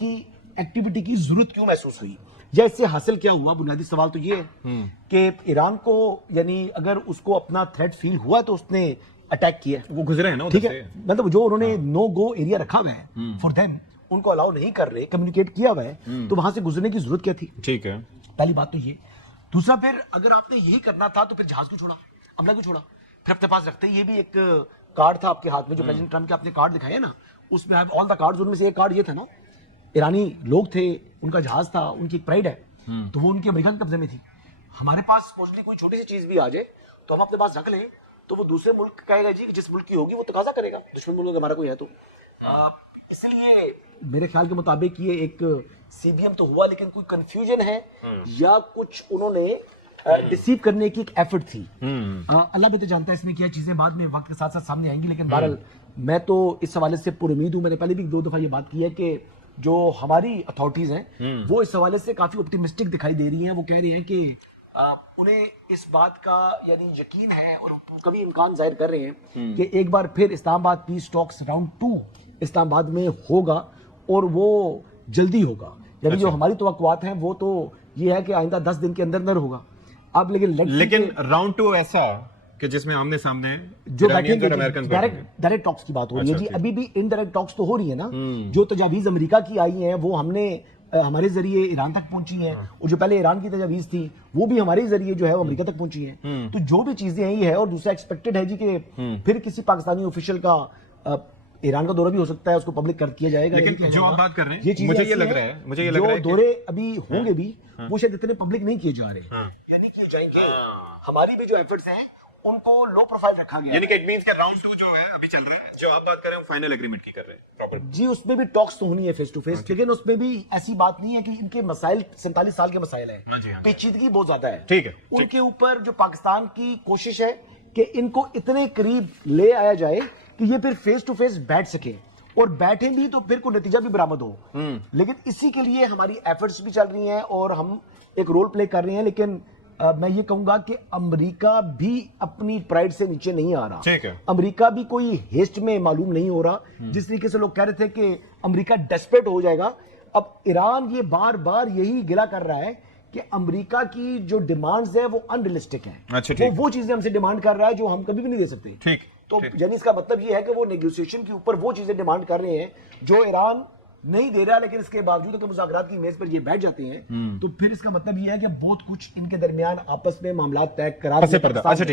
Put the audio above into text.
की एक्टिविटी की जरूरत क्यों महसूस हुई या इससे हासिल क्या हुआ? बुनियादी सवाल तो ये है कि ईरान को यानी अगर उसको अपना थ्रेट फील हुआ तो उसने अटैक किया, वो गुजरे हैं ना ठीक उधर है। से। मतलब जो उन्होंने नो गो एरिया रखा हुआ है फॉर देम, उनको अलाउ नहीं कर रहे, कम्युनिकेट किया हुआ है, तो वहां से गुजरने की जरूरत क्या थी? ठीक है, पहली बात तो ये। दूसरा, फिर अगर आपने यही करना था तो फिर जहाज क्यों छोड़ा, अमला क्यों छोड़ा? फिर अपने पास रखते। ये भी एक कार्ड था आपके हाथ में जो प्रेसिडेंट ट्रम्प के आपने कार्ड दिखाया ना, उसमें ऑल द कार्ड्स, उनमें से एक कार्ड ये था ना, ईरानी लोग थे, उनका जहाज था, उनकी एक प्राइड है, तो वो उनके अमेरिकन कब्जे में थी। हमारे पास मोस्टली कोई छोटी सी चीज भी आ जाए तो हम अपने पास रख लें तो वो दूसरे मुल्क कहेगा जी कि जिस मुल्क की होगी वो तकाजा करेगा, दुश्मन मुल्क हमारा कोई है तो। इसलिए मेरे ख्याल के मुताबिक ये एक सीबीएम तो हुआ, लेकिन कोई कंफ्यूजन है या कुछ उन्होंने डिसीव करने की एक एफर्ट थी। अल्लाह बेहतर जानता है इसमें क्या चीजें बाद में वक्त के साथ साथ सामने आएंगी, लेकिन बहरहाल मैं तो इस हवाले से पूरी उम्मीद हूं। मैंने पहले भी 2 दफा ये बात की है कि जो हमारी अथॉरिटीज हैं वो इस हवाले से काफी ऑप्टिमिस्टिक दिखाई दे रही हैं। वो कह रही हैं कि उन्हें इस बात का यानी यकीन है और कभी इम्कान जाहिर कर रहे हैं कि एक बार फिर Islamabad peace talks round 2 Islamabad में होगा और वो जल्दी होगा। यानी जो हमारी तवक्कुआत हैं वो तो ये है कि आइंदा 10 दिन के अंदर होगा। अब लेकिन राउंड 2 ऐसा कि जिसमें आमने सामने जो बैठेंगे अमेरिकन डायरेक्ट टॉक्स की बात हो रही है जी। अच्छा, अभी भी इनडायरेक्ट टॉक्स तो हो रही है ना। जो तजावीज अमेरिका की आई हैं वो हमने हमारे जरिए ईरान तक पहुंची हैं, और जो पहले ईरान की तजावीज थी वो भी हमारे जरिए जो है वो अमेरिका तक पहुंची हैं। तो जो भी चीजें हैं ये है। और दूसरा एक्सपेक्टेड है जी कि फिर किसी पाकिस्तानी ऑफिशियल का ईरान का दौरा भी हो सकता है, उसको पब्लिक कर किया जाएगा। लेकिन जो आप बात कर रहे हैं, ये मुझे ये लग रहा है जो दौरे अभी होंगे भी वो शायद इतने पब्लिक नहीं किए जा रहे हैं या नहीं किए जाएंगे। हमारी भी जो एफर्ट्स हैं उनको लो प्रोफाइल रखा गया यानी कि इट मींस कि राउंड 2 जो है अभी चल रहा है, जो आप बात कर रहे हैं फाइनल एग्रीमेंट की कर रहे हैं प्रॉपर जी। उसमें भी टॉक्स तो होनी है फेस टू फेस, लेकिन उसमें भी ऐसी बात नहीं है कि इनके मसाइल 47 साल के मसाइल हाँ जी, हैं, पेचीदगी बहुत ज्यादा है। ठीक है, उनके ऊपर जो पाकिस्तान की कोशिश है कि इनको इतने करीब ले आया जाए कि ये फिर फेस टू फेस बैठ सके, और बैठे भी तो फिर कोई नतीजा भी बरामद हो। लेकिन इसी के लिए हमारी एफर्ट्स भी चल रही हैं और हम एक रोल प्ले कर रहे हैं। लेकिन मैं ये कहूंगा कि अमेरिका भी अपनी प्राइड से नीचे नहीं आ रहा। ठीक है। अमेरिका भी कोई हेस्ट में मालूम नहीं हो रहा। जिस तरीके से लोग कह रहे थे कि अमेरिका डेस्परेट हो जाएगा, अब ईरान ये बार बार यही गिला कर रहा है कि अमेरिका की जो डिमांड्स है वो अनरियलिस्टिक है। अच्छा, वो चीजें हमसे डिमांड कर रहा है जो हम कभी भी नहीं दे सकते। ठीक, तो यानी इसका मतलब ये है कि वो नेगोशिएशन के ऊपर वो चीजें डिमांड कर रहे हैं जो ईरान नहीं दे रहा, लेकिन इसके बावजूद अगर मुज़ाकरात की मेज पर ये बैठ जाते हैं तो फिर इसका मतलब ये है कि बहुत कुछ इनके दरमियान आपस में मामला तय करा